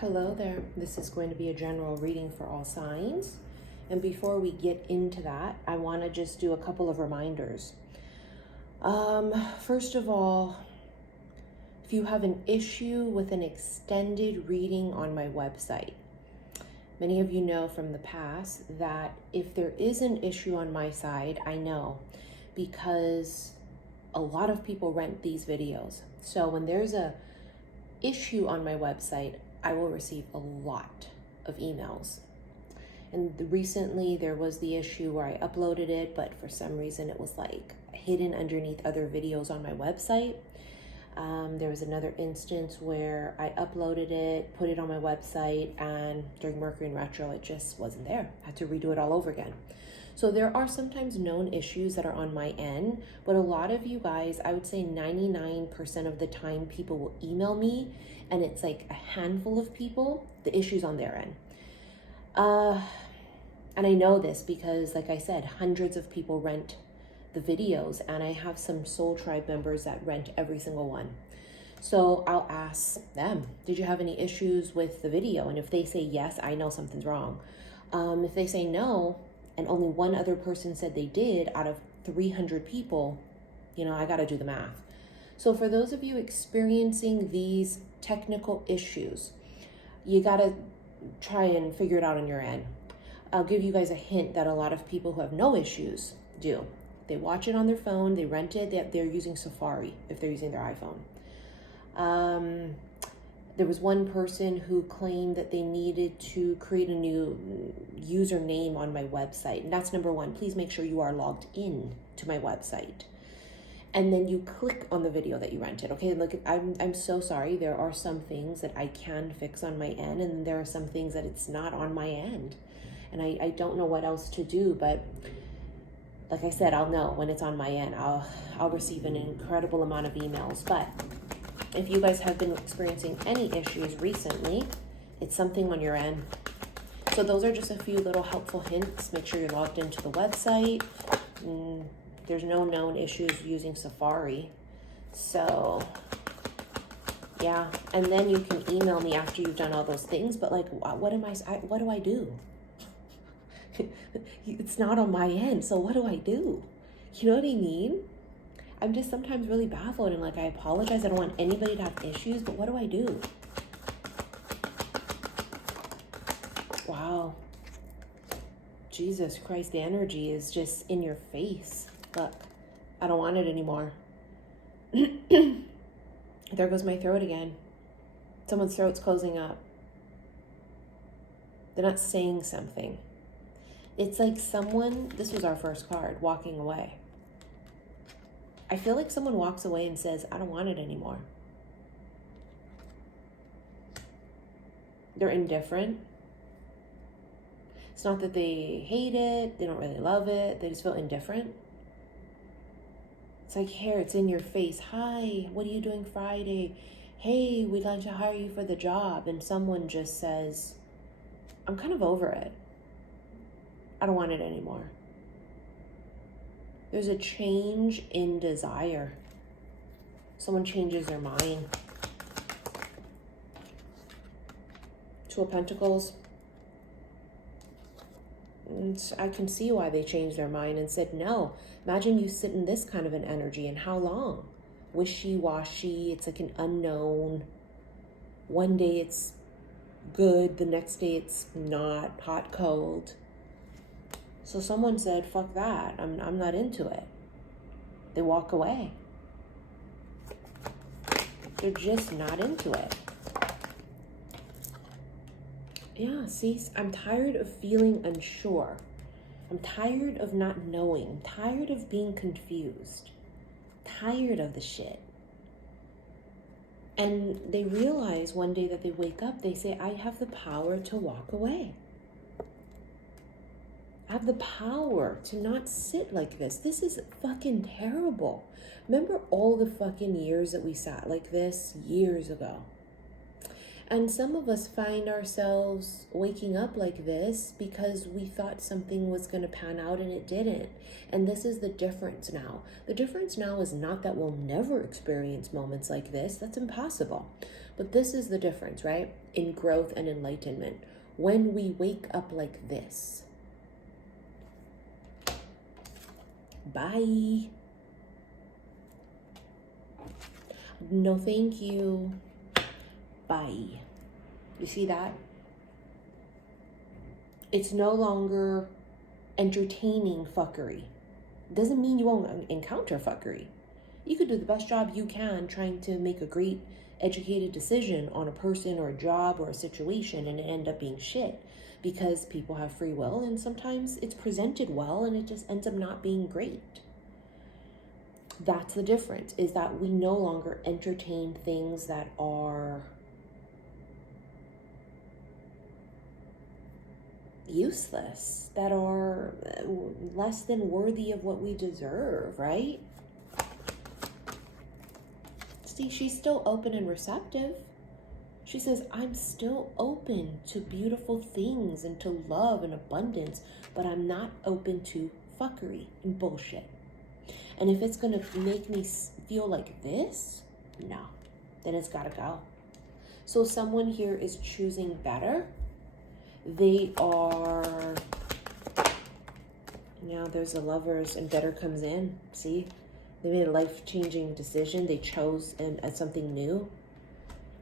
Hello there. This is going to be a general reading for all signs. And before we get into that, I want to just do a couple of reminders. First of all, if you have an issue with an extended reading on my website, many of you know from the past that if there is an issue on my side, I know because a lot of people rent these videos. So when there's a issue on my website, I will receive a lot of emails. And recently there was the issue where I uploaded it, but for some reason it was like hidden underneath other videos on my website. There was another instance where I uploaded it, put it on my website, and during Mercury in retro, it just wasn't there. I had to redo it all over again. So there are sometimes known issues that are on my end, but a lot of you guys, I would say 99% of the time, people will email me, and it's like a handful of people, the issue's on their end. And I know this because, like I said, hundreds of people rent the videos, and I have some Soul Tribe members that rent every single one. So I'll ask them, did you have any issues with the video? And if they say yes, I know something's wrong. If they say no, and only one other person said they did out of 300 people, I got to do the math. So for those of you experiencing these technical issues, you got to try and figure it out on your end. I'll give you guys a hint that a lot of people who have no issues do. They watch it on their phone, they rent it, they're using Safari if they're using their iPhone. There was one person who claimed that they needed to create a new username on my website. And that's number one. Please make sure you are logged in to my website. And then you click on the video that you rented. Okay, look, I'm so sorry. There are some things that I can fix on my end, and there are some things that it's not on my end. And I don't know what else to do, but like I said, I'll know when it's on my end. I'll receive an incredible amount of emails. But if you guys have been experiencing any issues recently, it's something on your end. So those are just a few little helpful hints. Make sure you're logged into the website. There's no known issues using Safari. So yeah, and then you can email me after you've done all those things. But like, what do I do? It's not on my end, so what do I do? You know what I mean? I'm just sometimes really baffled, and like, I apologize. I don't want anybody to have issues, but what do I do? Wow. Jesus Christ, the energy is just in your face. Look, I don't want it anymore. There goes my throat again. Someone's throat's closing up. They're not saying something. It's like someone, this was our first card, walking away. I feel like someone walks away and says, I don't want it anymore. They're indifferent. It's not that they hate it, they don't really love it, they just feel indifferent. It's like, here, it's in your face. Hi, what are you doing Friday? Hey, we'd like to hire you for the job. And someone just says, I'm kind of over it. I don't want it anymore. There's a change in desire. Someone changes their mind. Two of Pentacles. And I can see why they changed their mind and said no. Imagine you sit in this kind of an energy, and how long? Wishy-washy, it's like an unknown. One day it's good, the next day it's not, hot, cold. So someone said, fuck that, I'm not into it. They walk away. They're just not into it. Yeah, see, I'm tired of feeling unsure. I'm tired of not knowing. I'm tired of being confused. Tired of the shit. And they realize one day that they wake up, they say, I have the power to walk away. I have the power to not sit like this. This is fucking terrible. Remember all the fucking years that we sat like this years ago? And some of us find ourselves waking up like this because we thought something was going to pan out and it didn't. And this is the difference now. The difference now is not that we'll never experience moments like this. That's impossible. But this is the difference, right? In growth and enlightenment. When we wake up like this. Bye. No, thank you. Bye. You see that? It's no longer entertaining fuckery. Doesn't mean you won't encounter fuckery. You could do the best job you can trying to make a great educated decision on a person or a job or a situation, and it end up being shit because people have free will, and sometimes it's presented well and it just ends up not being great. That's the difference, is that we no longer entertain things that are useless, that are less than worthy of what we deserve, right? See, she's still open and receptive. She says, I'm still open to beautiful things and to love and abundance, but I'm not open to fuckery and bullshit. And if it's going to make me feel like this, no, then it's got to go. So someone here is choosing better. They are, now there's the Lovers and better comes in. See, they made a life-changing decision. They chose something new,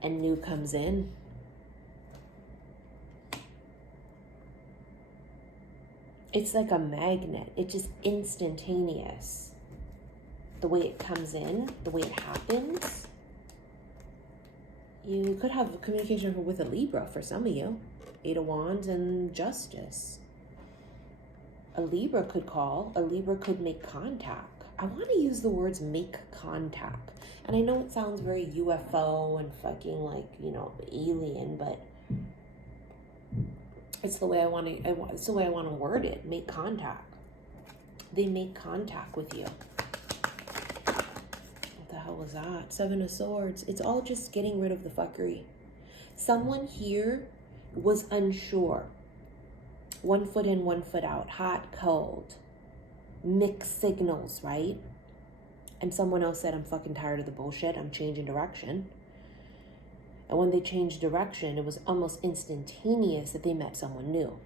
and new comes in. It's like a magnet. It's just instantaneous. The way it comes in, the way it happens. You could have communication with a Libra for some of you. 8 of Wands and Justice. A Libra could call. A Libra could make contact. I want to use the words make contact. And I know it sounds very UFO and fucking like, alien, but it's the way I want to, it's the way I want to word it. Make contact. They make contact with you. What the hell was that? 7 of Swords. It's all just getting rid of the fuckery. Someone here was unsure. 1 foot in, 1 foot out. Hot, cold. Mixed signals, right? And someone else said, I'm fucking tired of the bullshit. I'm changing direction. And when they changed direction, it was almost instantaneous that they met someone new.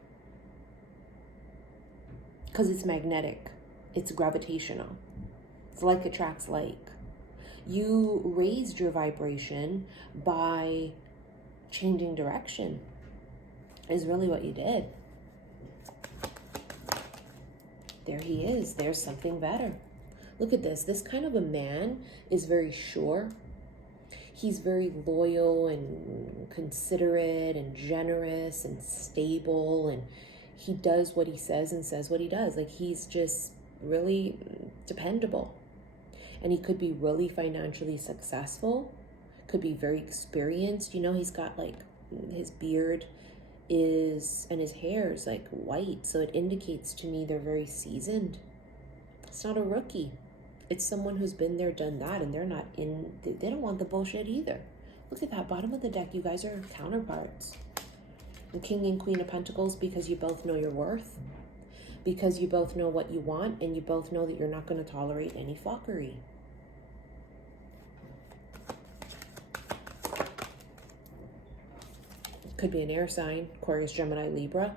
Because it's magnetic. It's gravitational. It's like attracts like. You raised your vibration by changing direction. Is really what you did. There he is. There's something better. Look at this. This kind of a man is very sure. He's very loyal and considerate and generous and stable, and he does what he says and says what he does. Like, he's just really dependable. And he could be really financially successful, could be very experienced. He's got like his beard and his hair is like white, so it indicates to me they're very seasoned. It's not a rookie. It's someone who's been there, done that, and they don't want the bullshit either. Look at that bottom of the deck. You guys are counterparts. The King and Queen of Pentacles, because you both know your worth, because you both know what you want, and you both know that you're not going to tolerate any fuckery. Could be an air sign, Aquarius, Gemini, Libra.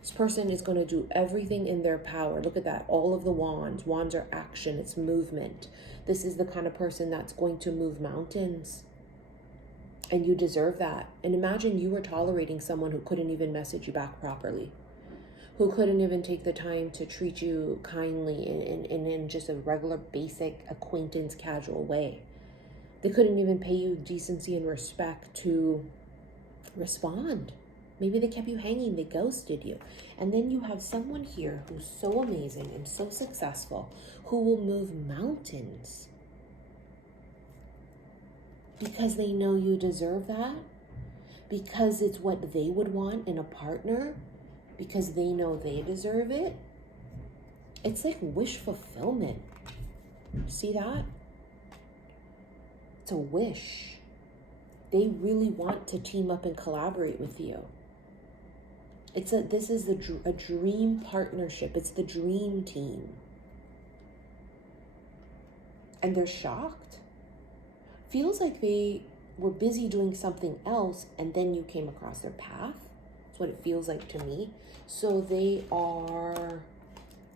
This person is going to do everything in their power. Look at that. All of the wands. Wands are action. It's movement. This is the kind of person that's going to move mountains. And you deserve that. And imagine you were tolerating someone who couldn't even message you back properly. Who couldn't even take the time to treat you kindly in just a regular, basic, acquaintance, casual way. They couldn't even pay you decency and respect to respond. Maybe they kept you hanging, they ghosted you. And then you have someone here who's so amazing and so successful, who will move mountains. Because they know you deserve that. Because it's what they would want in a partner. Because they know they deserve it. It's like wish fulfillment. See that? It's a wish. They really want to team up and collaborate with you. This is a dream partnership. It's the dream team. And they're shocked. Feels like they were busy doing something else and then you came across their path. That's what it feels like to me. So they are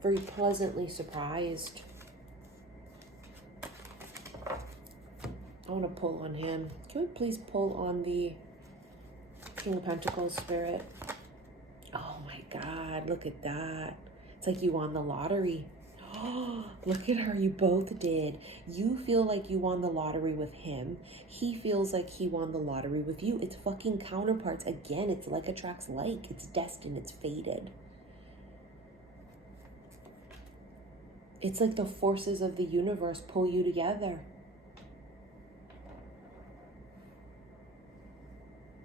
very pleasantly surprised. I want to pull on him. Can we please pull on the King of Pentacles spirit? Oh my God, look at that. It's like you won the lottery. Oh, look at her, you both did. You feel like you won the lottery with him. He feels like he won the lottery with you. It's fucking counterparts. Again, it's like attracts like. It's destined, it's fated. It's like the forces of the universe pull you together.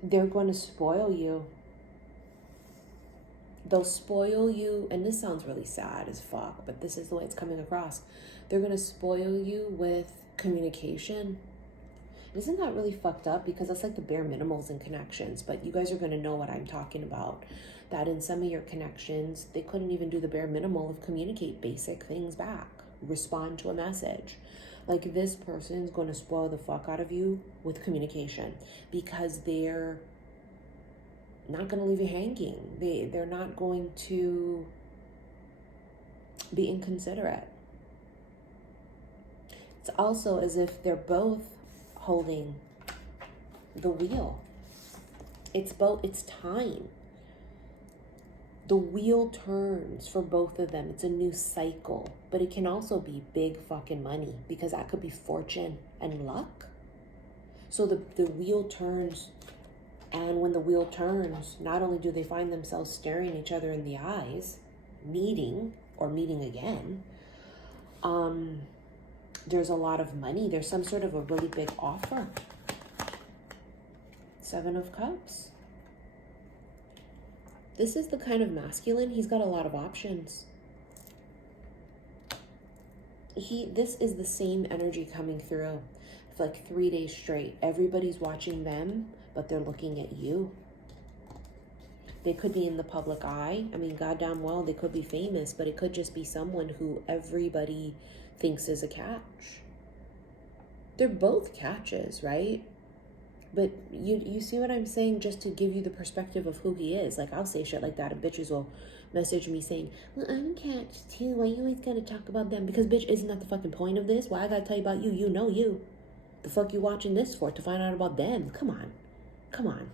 They're going to spoil you. They'll spoil you, and this sounds really sad as fuck, but this is the way it's coming across. They're going to spoil you with communication. Isn't that really fucked up? Because that's like the bare minimals in connections, but you guys are going to know what I'm talking about. That in some of your connections, they couldn't even do the bare minimal of communicate basic things back, respond to a message. Like this person's going to spoil the fuck out of you with communication because they're not going to leave you hanging. They're not going to be inconsiderate. It's also as if they're both holding the wheel. It's time. The wheel turns for both of them. It's a new cycle, but it can also be big fucking money because that could be fortune and luck. So the wheel turns. And when the wheel turns, not only do they find themselves staring each other in the eyes, meeting again, there's a lot of money. There's some sort of a really big offer. 7 of Cups. This is the kind of masculine, he's got a lot of options. This is the same energy coming through for like 3 days straight. Everybody's watching them, but they're looking at you. They could be in the public eye. I mean, goddamn well, they could be famous, but it could just be someone who everybody thinks is a catch. They're both catches, right? But you see what I'm saying? Just to give you the perspective of who he is. Like, I'll say shit like that, and bitches will message me saying, well, I'm a catch too. Why you always gotta talk about them? Because, bitch, isn't that the fucking point of this? Why I gotta tell you about you? You know you. The fuck you watching this for? To find out about them? Come on. Come on.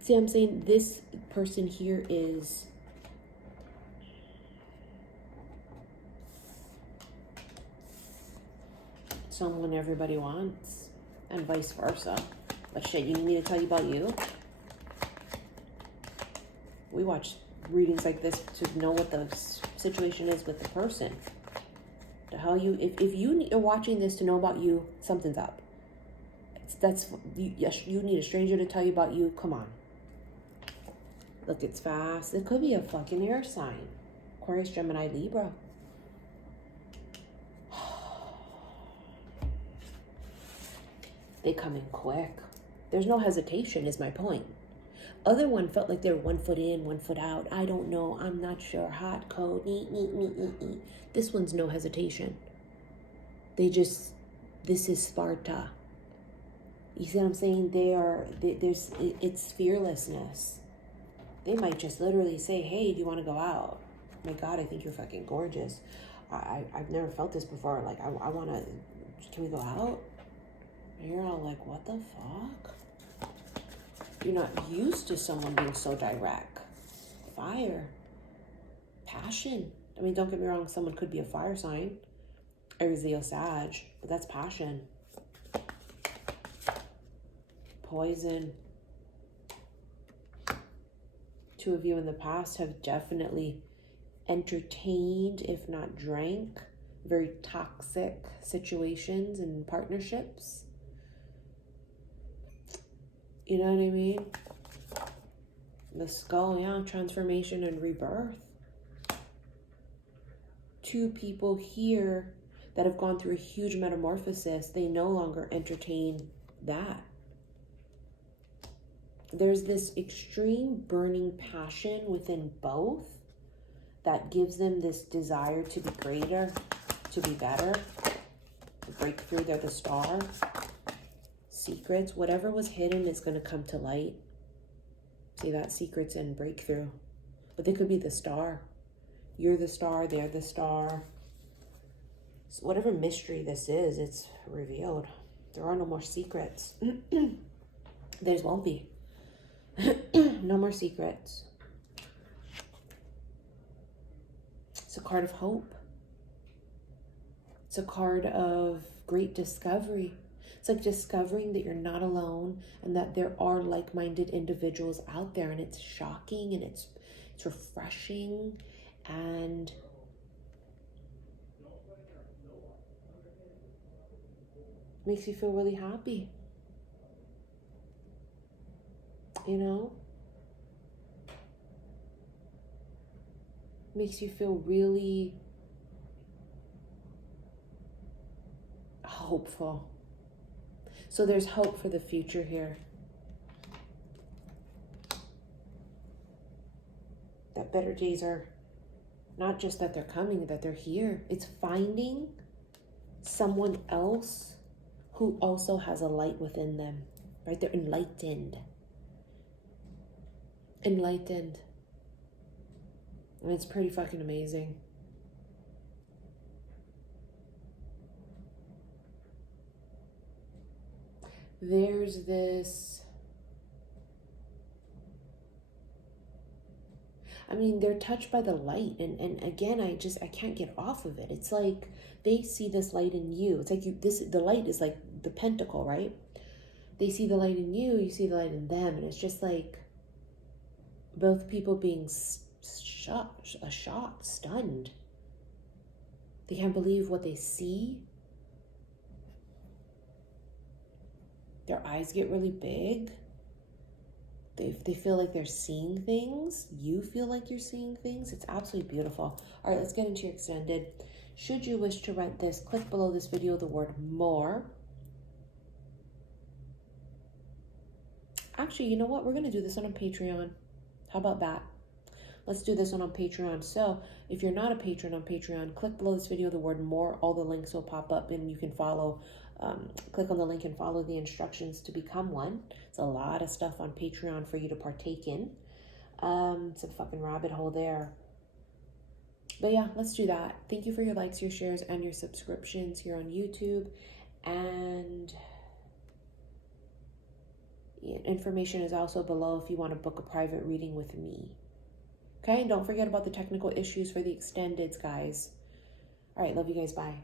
See what I'm saying? This person here is someone everybody wants, and vice versa. But shit, you need me to tell you about you? We watch readings like this to know what the situation is with the person. The hell if you are watching this to know about you, something's up. You need a stranger to tell you about you. Come on. Look, it's fast. It could be a fucking air sign. Aquarius, Gemini, Libra. They come in quick. There's no hesitation is my point. Other one felt like they were 1 foot in, 1 foot out. I don't know. I'm not sure. Hot, cold. This one's no hesitation. This is Sparta. You see what I'm saying? It's fearlessness. They might just literally say, hey, do you want to go out? My God, I think you're fucking gorgeous. I've never felt this before. Like, I want to, can we go out? And you're all like, what the fuck? You're not used to someone being so direct. Fire. Passion. I mean, don't get me wrong, someone could be a fire sign. Aries, Leo, Sag, but that's passion. Poison. 2 of you in the past have definitely entertained, if not drank, very toxic situations and partnerships. You know what I mean? The skull, yeah, transformation and rebirth. 2 people here that have gone through a huge metamorphosis, they no longer entertain that. there's this extreme burning passion within both that gives them this desire to be greater, to be better, to break through. They're the star. Secrets, whatever was hidden is going to come to light. See that? Secrets and breakthrough. But they could be the star. You're the star, they're the star. So whatever mystery this is, it's revealed. There are no more secrets. There won't be. No more secrets. It's a card of hope. It's a card of great discovery. It's like discovering that you're not alone and that there are like-minded individuals out there, and it's shocking and it's refreshing and makes you feel really happy. You know? Makes you feel really hopeful. So there's hope for the future here. That better days are not just that they're coming, that they're here. It's finding someone else who also has a light within them, right? They're enlightened. Enlightened. And it's pretty fucking amazing. There's this, I mean, they're touched by the light. And again, I can't get off of it. It's like they see this light in you. It's like the light is like the pentacle, right? They see the light in you, you see the light in them. And it's just like both people being shocked, stunned. They can't believe what they see. Their eyes get really big. They feel like they're seeing things. You feel like you're seeing things. It's absolutely beautiful. All right, let's get into your extended. Should you wish to rent this, click below this video the word more. Actually, you know what? We're going to do this one on Patreon. How about that? Let's do this one on Patreon. So if you're not a patron on Patreon, click below this video the word more. All the links will pop up and you can follow. Click on the link and follow the instructions to become one. It's a lot of stuff on Patreon for you to partake in. It's a fucking rabbit hole there. But yeah, let's do that. Thank you for your likes, your shares, and your subscriptions here on YouTube. And information is also below if you want to book a private reading with me. Okay, and don't forget about the technical issues for the extendeds, guys. All right, love you guys. Bye.